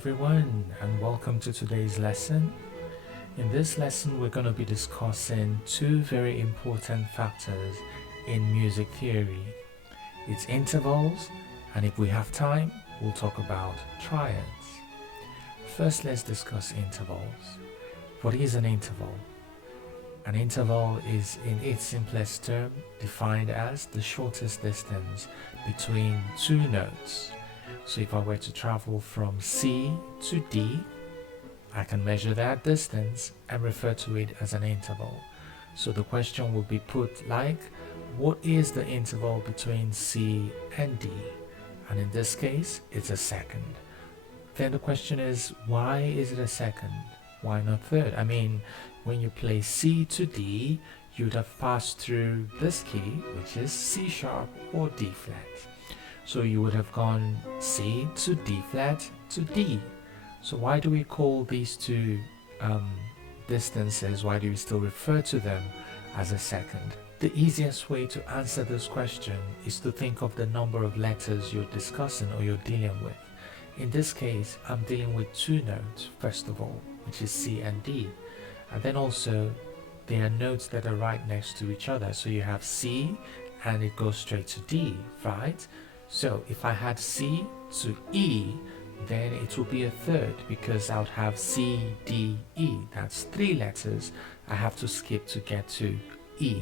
everyone, and welcome to today's lesson. In this lesson we're going to be discussing two very important factors in music theory. It's intervals, and if we have time we'll talk about triads. First, let's discuss intervals. What is an interval? An interval is, in its simplest term, defined as the shortest distance between two notes. So if I were to travel from C to D, I can measure that distance and refer to it as an interval. So the question will be put like, what is the interval between C and D? And in this case, it's a second. Then the question is, why is it a second? Why not third? I mean, when you play C to D, you'd have passed through this key, which is C sharp or D flat. So you would have gone C to D flat to D. So why do we call these two distances, why do we still refer to them as a second? The easiest way to answer this question is to think of the number of letters you're discussing or you're dealing with. In this case, I'm dealing with two notes, first of all, which is C and D. And then also, there are notes that are right next to each other. So you have C and it goes straight to D, right? So if I had C to E, then it will be a third because I would have C, D, E. That's three letters I have to skip to get to E,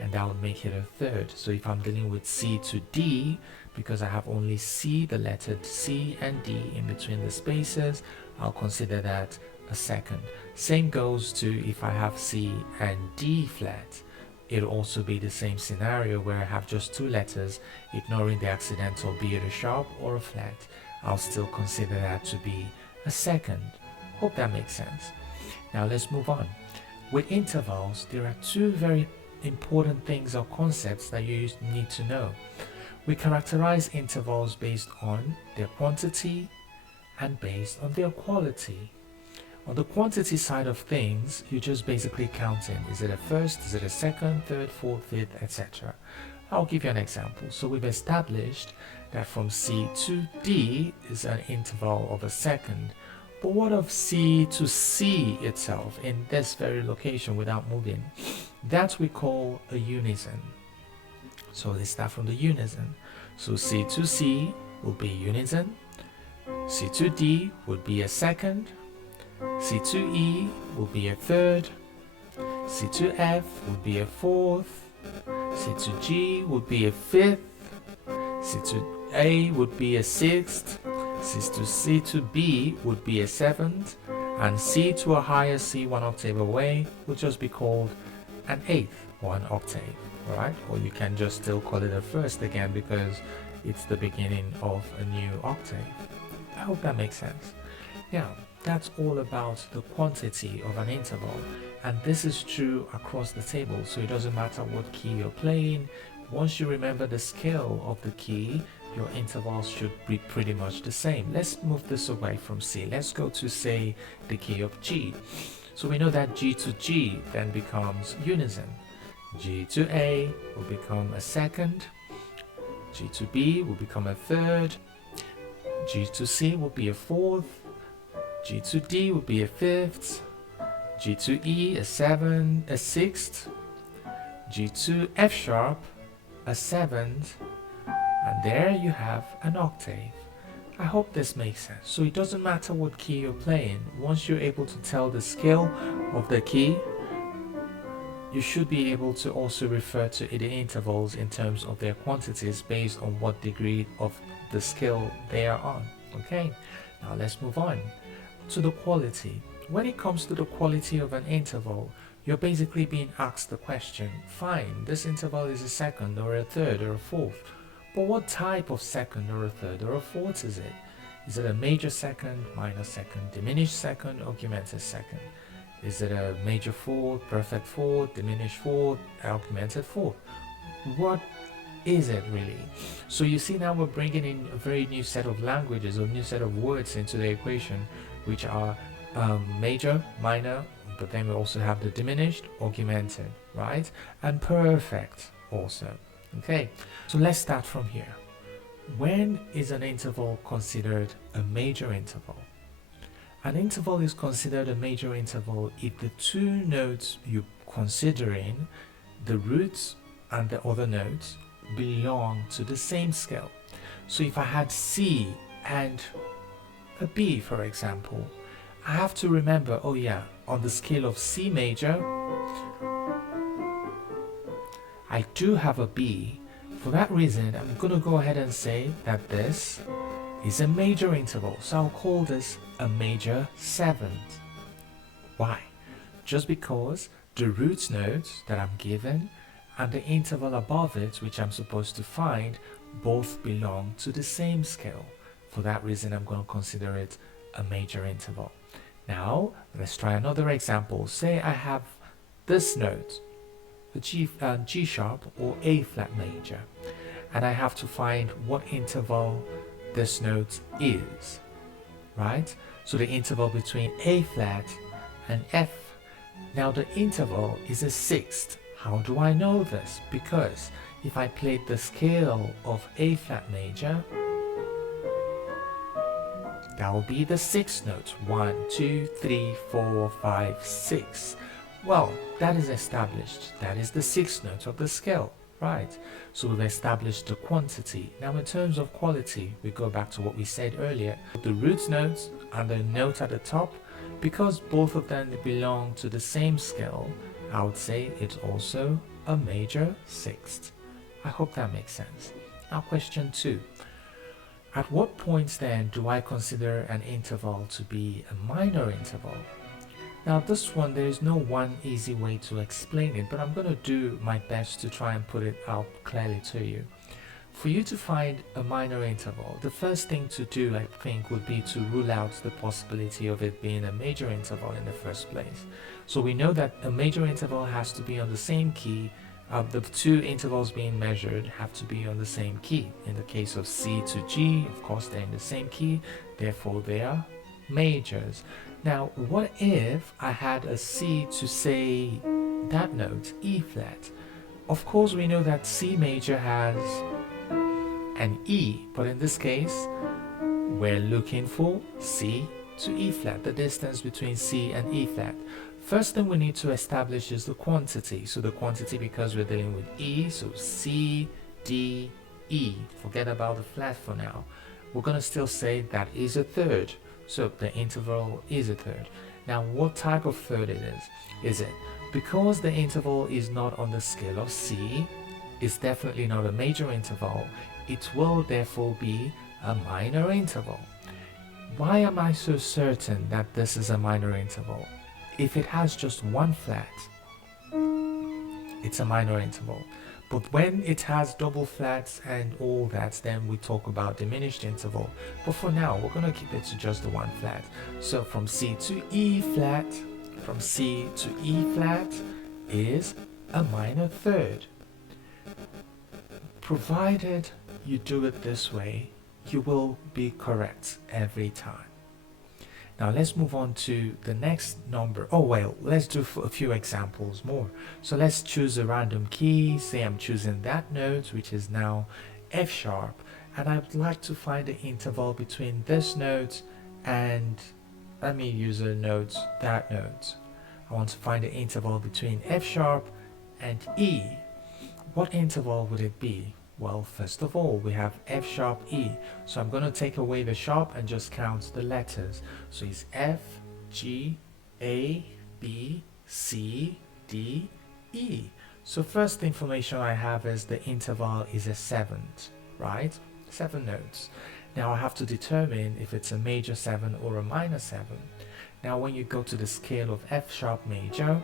and that would make it a third. So if I'm dealing with C to D, because I have only C, the letter C and D in between the spaces, I'll consider that a second. Same goes to if I have C and D flat. It'll also be the same scenario where I have just two letters, ignoring the accidental, be it a sharp or a flat. I'll still consider that to be a second. Hope that makes sense. Now let's move on. With intervals, there are two very important things or concepts that you need to know. We characterize intervals based on their quantity and based on their quality. On the quantity side of things, you're just basically counting. Is it a first, is it a second, third, fourth, fifth, etc. I'll give you an example. So we've established that from C to D is an interval of a second. But what of C to C itself in this very location without moving? That we call a unison. So let's start from the unison. So C to C will be unison. C to D would be a second. C to E will be a third. C to F would be a fourth. C to G would be a fifth. C to A would be a sixth. C to B would be a seventh. And C to a higher C, one octave away, would just be called an eighth, one octave. Alright? Or you can just still call it a first again because it's the beginning of a new octave. I hope that makes sense. Now, that's all about the quantity of an interval, and this is true across the table, so it doesn't matter what key you're playing. Once you remember the scale of the key, your intervals should be pretty much the same. Let's move this away from C. Let's go to, say, the key of G. So we know that G to G then becomes unison. G to A will become a second. G to B will become a third. G to C will be a fourth. G to D would be a fifth, G to E a sixth, G to F sharp a seventh, and there you have an octave. I hope this makes sense. So it doesn't matter what key you're playing, once you're able to tell the scale of the key, you should be able to also refer to the intervals in terms of their quantities based on what degree of the scale they are on. Okay, now let's move on to the quality. When it comes to the quality of an interval, you're basically being asked the question, fine, this interval is a second or a third or a fourth, but what type of second or a third or a fourth is it? Is it a major second, minor second, diminished second, augmented second? Is it a major fourth, perfect fourth, diminished fourth, augmented fourth? What is it really? So you see, now we're bringing in a very new set of languages, a new set of words into the equation, which are major, minor, but then we also have the diminished, augmented, right? And perfect also. Okay, so let's start from here. When is an interval considered a major interval? An interval is considered a major interval if the two notes you're considering, the roots and the other notes, belong to the same scale. So if I had C and a B, for example, I have to remember, oh yeah, on the scale of C major, I do have a B. For that reason, I'm going to go ahead and say that this is a major interval. So I'll call this a major seventh. Why? Just because the root notes that I'm given and the interval above it, which I'm supposed to find, both belong to the same scale. For that reason, I'm going to consider it a major interval. Now, let's try another example. Say I have this note, the G sharp or A flat major, and I have to find what interval this note is, right? So the interval between A flat and F. Now the interval is a sixth. How do I know this? Because if I played the scale of A flat major, that will be the sixth note. 1, 2, 3, 4, 5, 6. Well, that is established. That is the sixth note of the scale, right? So we've established the quantity. Now in terms of quality, we go back to what we said earlier. The root notes and the note at the top, because both of them belong to the same scale, I would say it's also a major sixth. I hope that makes sense. Now question 2. At what points then do I consider an interval to be a minor interval? Now this one, there is no one easy way to explain it, but I'm going to do my best to try and put it out clearly to you. For you to find a minor interval, the first thing to do, I think, would be to rule out the possibility of it being a major interval in the first place. So we know that a major interval has to be on the same key. The two intervals being measured have to be on the same key. In the case of C to G, of course, they're in the same key, therefore they are majors. Now, what if I had a C to, say, that note, E flat? Of course, we know that C major has an E, but in this case, we're looking for C to E flat, the distance between C and E flat. First thing we need to establish is the quantity. So the quantity, because we're dealing with E, so C, D, E. Forget about the flat for now. We're going to still say that is a third. So the interval is a third. Now what type of third it is it? Because the interval is not on the scale of C, it's definitely not a major interval. It will therefore be a minor interval. Why am I so certain that this is a minor interval? If it has just one flat, it's a minor interval. But when it has double flats and all that, then we talk about diminished interval. But for now, we're going to keep it to just the one flat. So from C to E flat, from C to E flat is a minor third. Provided you do it this way, you will be correct every time. Now let's move on to the next number. Oh well, let's do a few examples more. So let's choose a random key. Say I'm choosing that note, which is now F sharp, and I would like to find the interval between this note and, let me use a note, that note. I want to find the interval between F sharp and E. What interval would it be? Well, first of all, we have F sharp E. So I'm going to take away the sharp and just count the letters. So it's F, G, A, B, C, D, E. So first information I have is the interval is a seventh, right? 7 notes. Now I have to determine if it's a major 7 or a minor 7. Now when you go to the scale of F sharp major,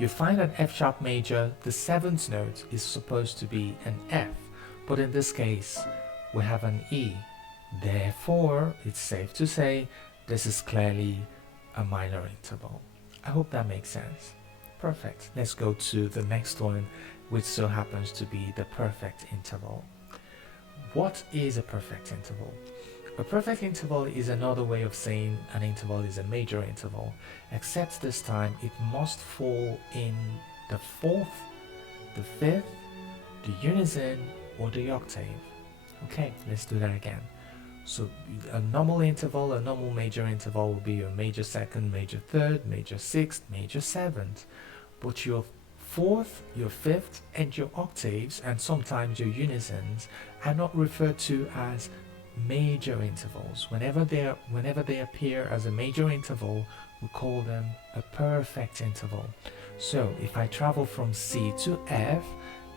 you find that F sharp major, the 7th note is supposed to be an F, but in this case, we have an E. Therefore, it's safe to say this is clearly a minor interval. I hope that makes sense. Perfect. Let's go to the next one, which so happens to be the perfect interval. What is a perfect interval? A perfect interval is another way of saying an interval is a major interval, except this time it must fall in the 4th, the 5th, the unison, or the octave. Okay, let's do that again. So a normal interval, a normal major interval will be your major second, major third, major sixth, major seventh. But your fourth, your fifth, and your octaves, and sometimes your unisons, are not referred to as major intervals. Whenever they appear as a major interval, we call them a perfect interval. So if I travel from C to F,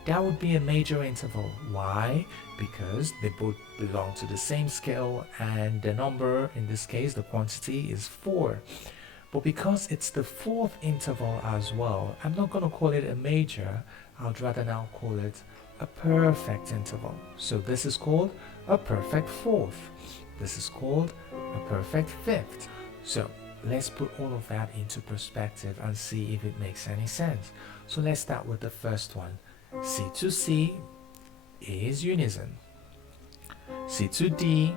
that would be a major interval. Why? Because they both belong to the same scale, and the number, in this case the quantity, is 4. But because it's the fourth interval as well, I'm not going to call it a major, I'd rather now call it a perfect interval. So this is called a perfect fourth. This is called a perfect fifth. So let's put all of that into perspective and see if it makes any sense. So let's start with the first one. C to C is unison. C to D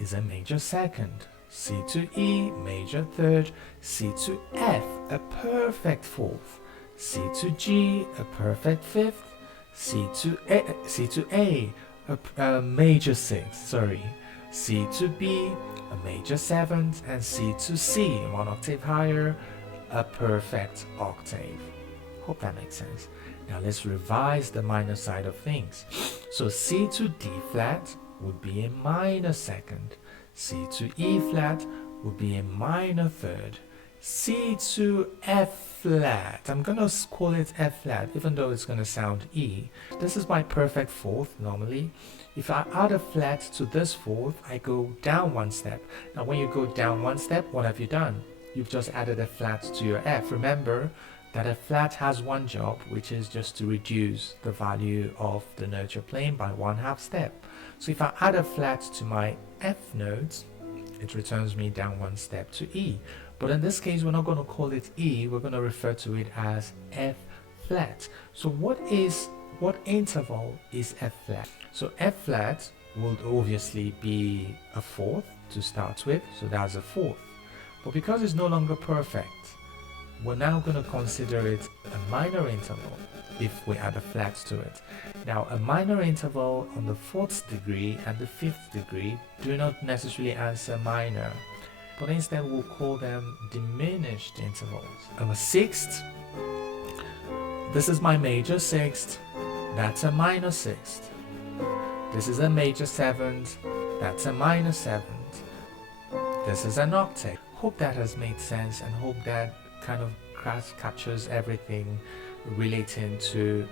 is a major second. C to E, major third. C to F, a perfect fourth. C to G, a perfect fifth. C to A, a major sixth. C to B, a major seventh, and C to C, one octave higher, a perfect octave. Hope that makes sense. Now let's revise the minor side of things. So C to D flat would be a minor second. C to E flat would be a minor third. C to F flat, I'm gonna call it F flat even though it's gonna sound E. This is my perfect fourth normally. If I add a flat to this fourth, I go down one step. Now when you go down one step, what have you done? You've just added a flat to your F. Remember that a flat has one job, which is just to reduce the value of the note you're playing by 1/2 step. So if I add a flat to my F note, it returns me down one step to E. But in this case, we're not going to call it E, we're going to refer to it as F flat. So what interval is F flat? So F flat would obviously be a fourth to start with, so that's a fourth. But because it's no longer perfect, we're now going to consider it a minor interval if we add a flat to it. Now, a minor interval on the 4th degree and the 5th degree do not necessarily answer minor, but instead we'll call them diminished intervals. A 6th, this is my major 6th, that's a minor 6th. This is a major 7th, that's a minor 7th. This is an octave. Hope that has made sense, and hope that kind of captures everything relating to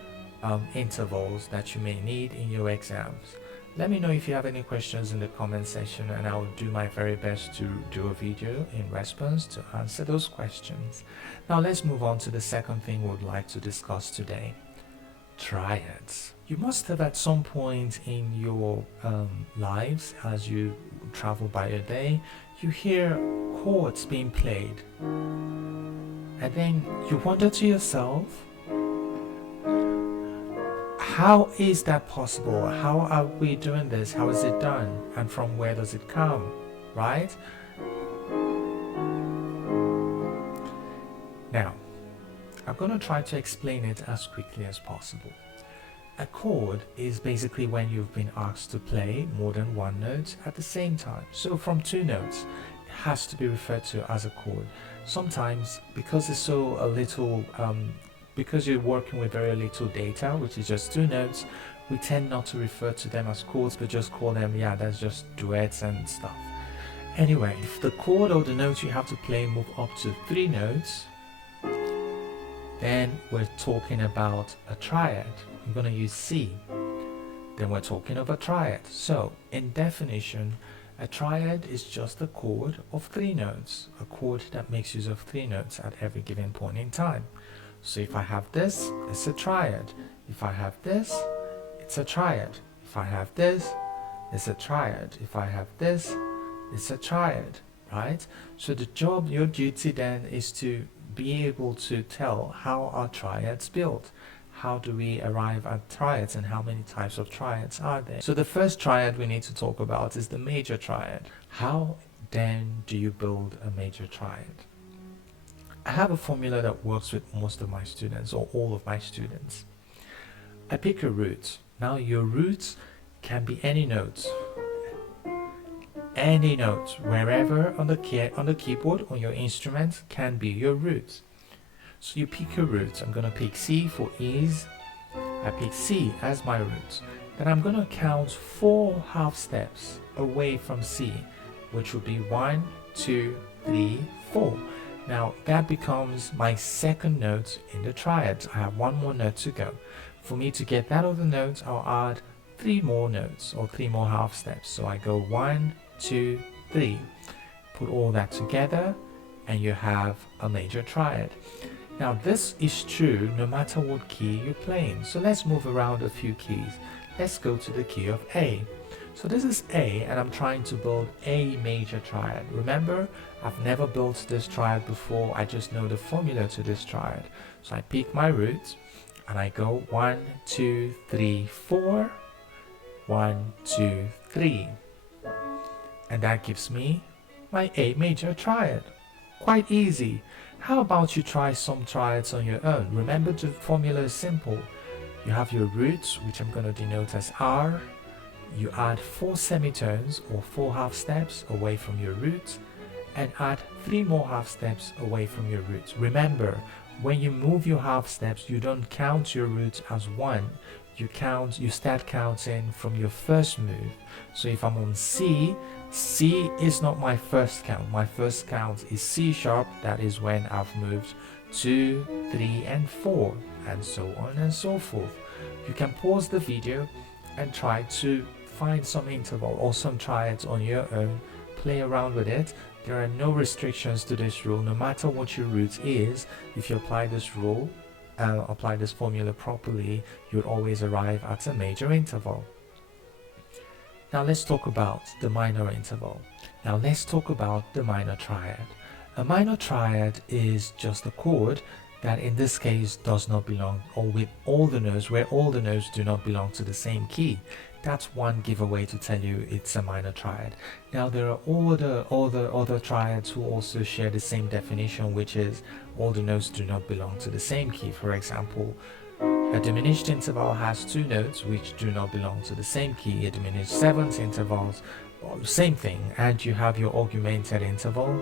intervals that you may need in your exams. Let me know if you have any questions in the comment section, and I'll do my very best to do a video in response to answer those questions. Now let's move on to the second thing we would like to discuss today: triads. You must have at some point in your lives, as you travel by your day, you hear chords being played, and then you wonder to yourself, how is that possible? How are we doing this? How is it done? And from where does it come? Right? Now, I'm going to try to explain it as quickly as possible. A chord is basically when you've been asked to play more than one note at the same time. So from 2 notes, it has to be referred to as a chord. Sometimes, because it's so a little, because you're working with very little data, which is just 2 notes, we tend not to refer to them as chords, but just call them, yeah, that's just duets and stuff. Anyway, if the chord or the notes you have to play move up to 3 notes, then we're talking about a triad. I'm going to use C. Then we're talking of a triad. So, in definition, a triad is just a chord of 3 notes, a chord that makes use of 3 notes at every given point in time. So if I have this, it's a triad. If I have this, it's a triad. If I have this, it's a triad. If I have this, it's a triad, right? So the job, your duty then is to be able to tell how are triads built. How do we arrive at triads, and how many types of triads are there? So the first triad we need to talk about is the major triad. How then do you build a major triad? I have a formula that works with most of my students, or all of my students. I pick a root. Now your roots can be any notes. any note wherever on the keyboard on your instrument can be your root. So you pick your root. I'm going to pick C for ease. I pick C as my root. Then I'm going to count 4 half steps away from C, which would be 1, 2, 3, 4. Now that becomes my second note in the triad. I have 1 more note to go. For me to get that other note, I'll add 3 more notes or 3 more half steps. So I go 1, 2, 3. Put all that together and you have a major triad. Now this is true no matter what key you're playing. So let's move around a few keys. Let's go to the key of A. So this is A and I'm trying to build a major triad. Remember, I've never built this triad before. I just know the formula to this triad. So I pick my root and I go 1, 2, 3, 4. 1, 2, 3. And that gives me my A major triad. Quite easy. How about you try some triads on your own? Remember, the formula is simple. You have your roots, which I'm going to denote as R. You add 4 semitones or 4 half steps away from your root and add 3 more half steps away from your root. Remember, when you move your half steps, you don't count your root as 1. You start counting from your first move. So if I'm on C, C is not my first count. My first count is C sharp. That is when I've moved 2, 3 and 4 and so on and so forth. You can pause the video and try to find some interval or some triads on your own. Play around with it. There are no restrictions to this rule. No matter what your root is, if you apply this rule, apply this formula properly, you'll always arrive at a major interval. Now let's talk about the minor interval. Now let's talk about the minor triad. A minor triad is just a chord that in this case does not belong, or with all the notes, where all the notes do not belong to the same key. That's one giveaway to tell you it's a minor triad. Now there are other triads who also share the same definition, which is all the notes do not belong to the same key. For example, a diminished interval has 2 notes which do not belong to the same key. A diminished 7th interval, same thing. And you have your augmented interval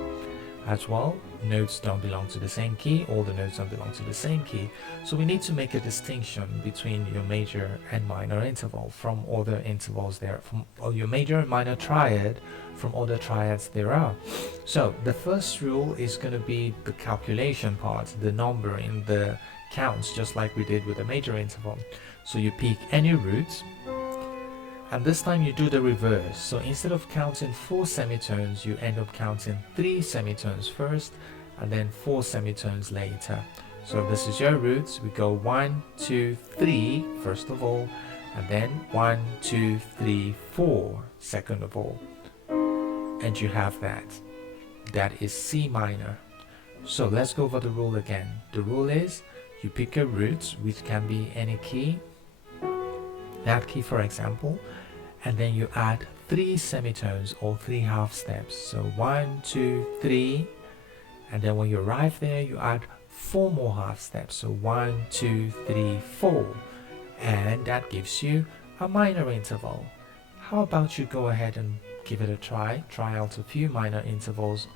as well. Notes don't belong to the same key. All the notes don't belong to the same key. So we need to make a distinction between your major and minor interval from other intervals there, from your major and minor triad from other triads there are. So the first rule is going to be the calculation part, the numbering, the counts, just like we did with the major interval. So you pick any root, and this time you do the reverse. So instead of counting 4 semitones, you end up counting 3 semitones first and then 4 semitones later. So this is your roots. We go 1, 2, 3 first of all, and then 1, 2, 3, 4 second of all. And you have that. That is C minor. So let's go over the rule again. The rule is you pick a root, which can be any key, that key for example, and then you add 3 semitones or 3 half steps. So 1, 2, 3, and then when you arrive there, you add 4 more half steps. So 1, 2, 3, 4, and that gives you a minor interval. How about you go ahead and give it a try? Try out a few minor intervals.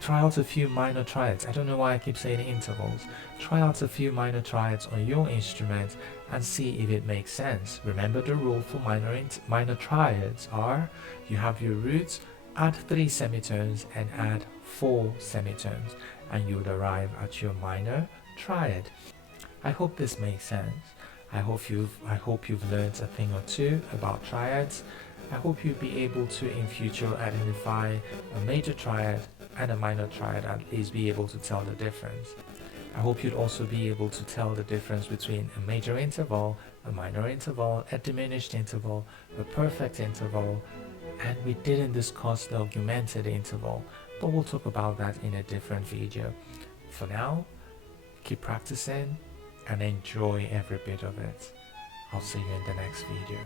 Try out a few minor triads. I don't know why I keep saying intervals. Try out a few minor triads on your instrument and see if it makes sense. Remember, the rule for minor triads are you have your roots, add 3 semitones and add 4 semitones, and you would arrive at your minor triad. I hope this makes sense. I hope you've learned a thing or two about triads. I hope you'll be able to in future identify a major triad and a minor triad, at least be able to tell the difference. I hope you'd also be able to tell the difference between a major interval, a minor interval, a diminished interval, a perfect interval, and we didn't discuss the augmented interval, but we'll talk about that in a different video. For now, keep practicing and enjoy every bit of it. I'll see you in the next video.